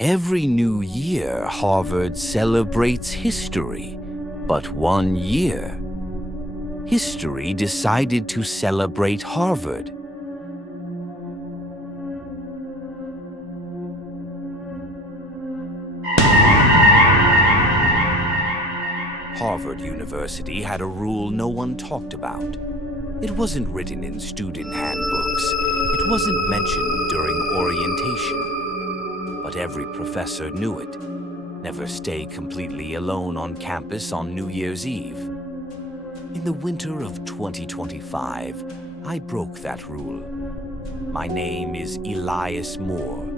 Every new year, Harvard celebrates history. But one year, history decided to celebrate Harvard. Harvard University had a rule no one talked about. It wasn't written in student handbooks. It wasn't mentioned during orientation. But every professor knew it. Never stay completely alone on campus on New Year's Eve. In the winter of 2025, I broke that rule. My name is Elias Moore.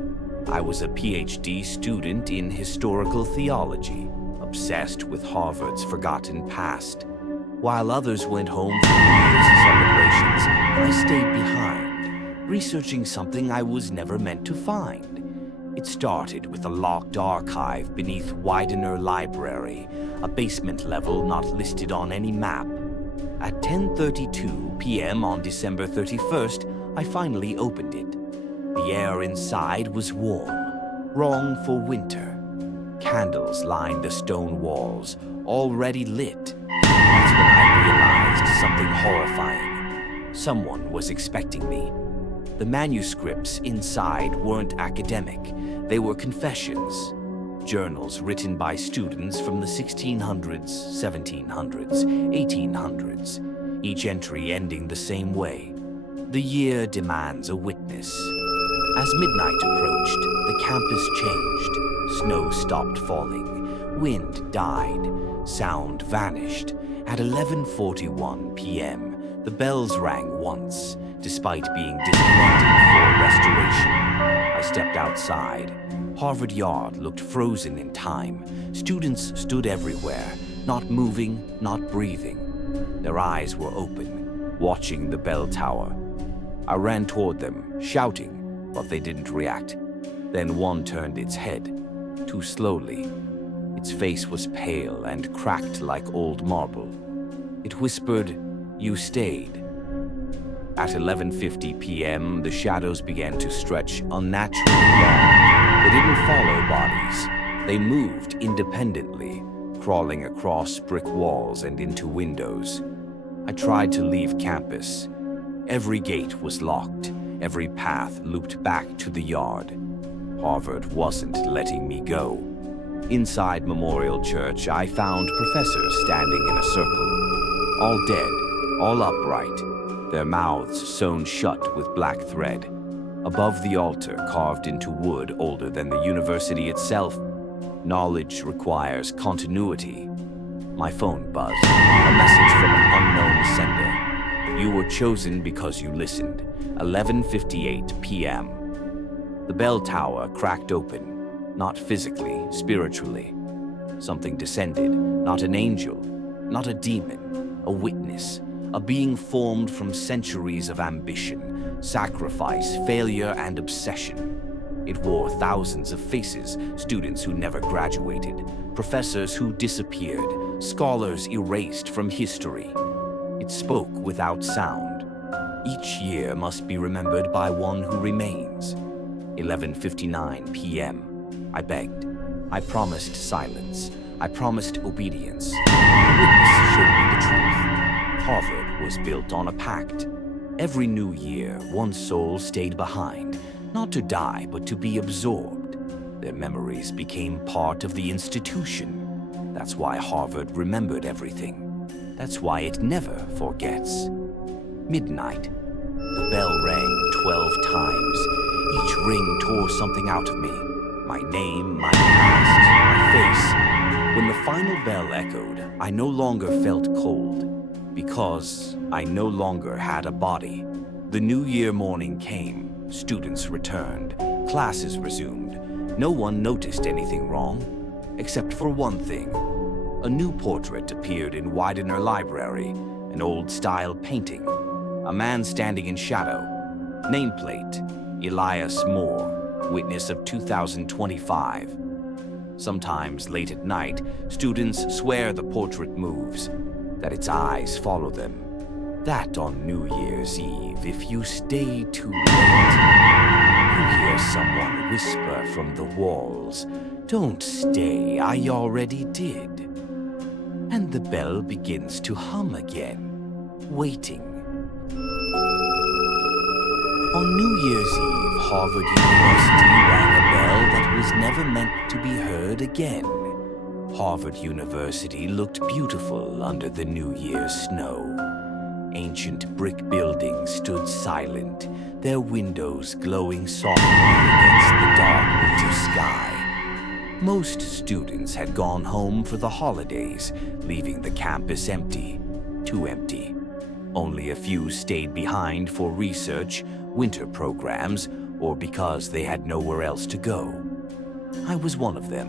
I was a PhD student in historical theology, obsessed with Harvard's forgotten past. While others went home for New Year's celebrations, I stayed behind, researching something I was never meant to find. It started with a locked archive beneath Widener Library, a basement level not listed on any map. At 10:32 p.m. on December 31st, I finally opened it. The air inside was warm, wrong for winter. Candles lined the stone walls, already lit. That's when I realized something horrifying. Someone was expecting me. The manuscripts inside weren't academic. They were confessions, journals written by students from the 1600s, 1700s, 1800s, each entry ending the same way. The year demands a witness. As midnight approached, the campus changed. Snow stopped falling. Wind died. Sound vanished. At 11:41 p.m., the bells rang once, despite being disconnected for restoration. I stepped outside. Harvard Yard looked frozen in time. Students stood everywhere, not moving, not breathing. Their eyes were open, watching the bell tower. I ran toward them, shouting, but they didn't react. Then one turned its head, too slowly. Its face was pale and cracked like old marble. It whispered, "You stayed." At 11:50 p.m., the shadows began to stretch unnaturally long. They didn't follow bodies. They moved independently, crawling across brick walls and into windows. I tried to leave campus. Every gate was locked. Every path looped back to the yard. Harvard wasn't letting me go. Inside Memorial Church, I found professors standing in a circle. All dead, all upright, their mouths sewn shut with black thread. Above the altar, carved into wood older than the university itself, knowledge requires continuity. My phone buzzed, a message from an unknown sender. You were chosen because you listened. 11:58 p.m. The bell tower cracked open, not physically, spiritually. Something descended, not an angel, not a demon, a witness, a being formed from centuries of ambition, sacrifice, failure, and obsession. It wore thousands of faces, students who never graduated, professors who disappeared, scholars erased from history. It spoke without sound. Each year must be remembered by one who remains. 11:59 p.m. I begged. I promised silence. I promised obedience. The witness showed me the truth. Harvard was built on a pact. Every new year, one soul stayed behind, not to die, but to be absorbed. Their memories became part of the institution. That's why Harvard remembered everything. That's why it never forgets. Midnight. The bell rang 12 times. Each ring tore something out of me. My name, my past, my face. When the final bell echoed, I no longer felt cold, because I no longer had a body. The New Year morning came. Students returned. Classes resumed. No one noticed anything wrong, except for one thing. A new portrait appeared in Widener Library, an old-style painting. A man standing in shadow. Nameplate, Elias Moore, witness of 2025. Sometimes late at night, students swear the portrait moves, that its eyes follow them. That on New Year's Eve, if you stay too late. You hear someone whisper from the walls, "Don't stay, I already did." And the bell begins to hum again, waiting. On New Year's Eve, Harvard University rang a bell that was never meant to be heard again. Harvard University looked beautiful under the New Year's snow. Ancient brick buildings stood silent, their windows glowing softly against the dark winter sky. Most students had gone home for the holidays, leaving the campus empty, too empty. Only a few stayed behind for research, winter programs, or because they had nowhere else to go. I was one of them.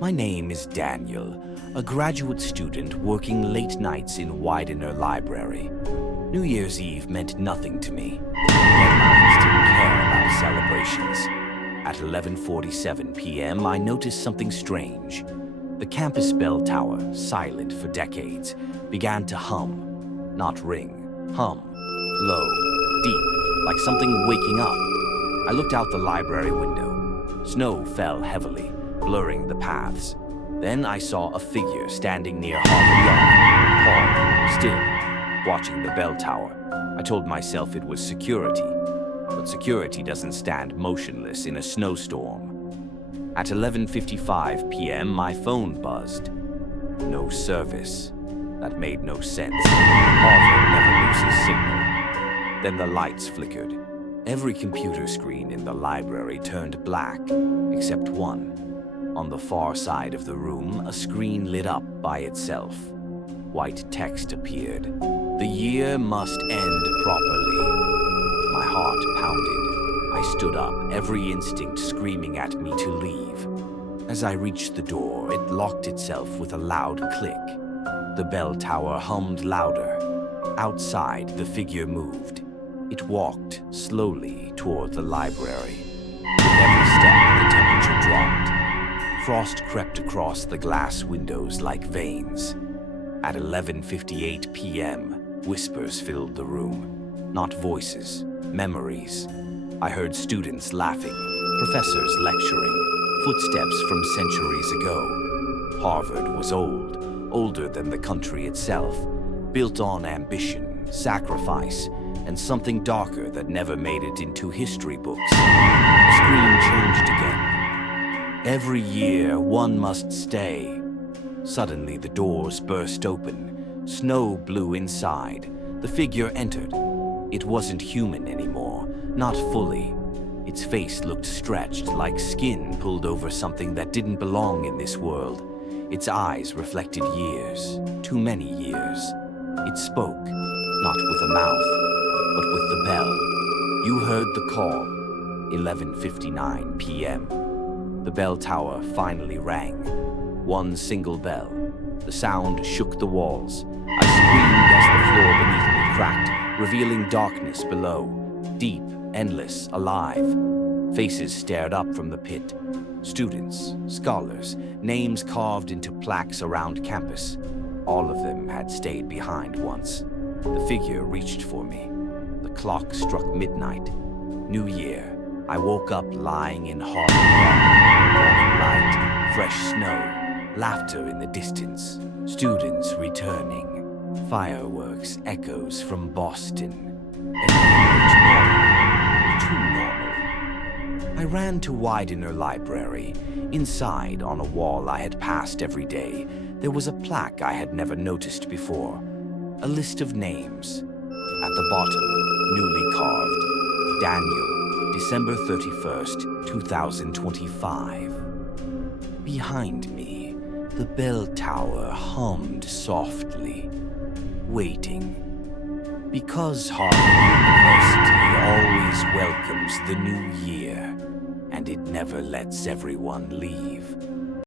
My name is Daniel, a graduate student working late nights in Widener Library. New Year's Eve meant nothing to me. Deadlines didn't care about celebrations. At 11:47 p.m., I noticed something strange. The campus bell tower, silent for decades, began to hum. Not ring, hum. Low, deep, like something waking up. I looked out the library window. Snow fell heavily, blurring the paths. Then I saw a figure standing near Harvard Yard, tall, still, watching the bell tower. I told myself it was security, but security doesn't stand motionless in a snowstorm. At 11:55 p.m., my phone buzzed. No service. That made no sense. Harvard never loses signal. Then the lights flickered. Every computer screen in the library turned black, except one. On the far side of the room, a screen lit up by itself. White text appeared. The year must end properly. My heart pounded. I stood up, every instinct screaming at me to leave. As I reached the door, it locked itself with a loud click. The bell tower hummed louder. Outside, the figure moved. It walked slowly toward the library. With every step, the temperature dropped. Frost crept across the glass windows like veins. At 11:58 p.m., whispers filled the room. Not voices, memories. I heard students laughing, professors lecturing, footsteps from centuries ago. Harvard was old, older than the country itself, built on ambition, sacrifice, and something darker that never made it into history books. The screen changed again. Every year, one must stay. Suddenly, the doors burst open. Snow blew inside. The figure entered. It wasn't human anymore, not fully. Its face looked stretched, like skin pulled over something that didn't belong in this world. Its eyes reflected years, too many years. It spoke, not with a mouth, but with the bell. You heard the call, 11:59 p.m. The bell tower finally rang. One single bell. The sound shook the walls. I screamed as the floor beneath me cracked, revealing darkness below. Deep, endless, alive. Faces stared up from the pit. Students, scholars, names carved into plaques around campus. All of them had stayed behind once. The figure reached for me. The clock struck midnight. New Year. I woke up lying in Harvard Yard. Morning light, fresh snow, laughter in the distance, students returning, fireworks, echoes from Boston. Everything looked normal, too normal. I ran to Widener Library. Inside, on a wall I had passed every day, there was a plaque I had never noticed before. A list of names. At the bottom, newly carved, Daniel, December 31st, 2025. Behind me, the bell tower hummed softly, waiting. Because Harvard University always welcomes the new year, and it never lets everyone leave.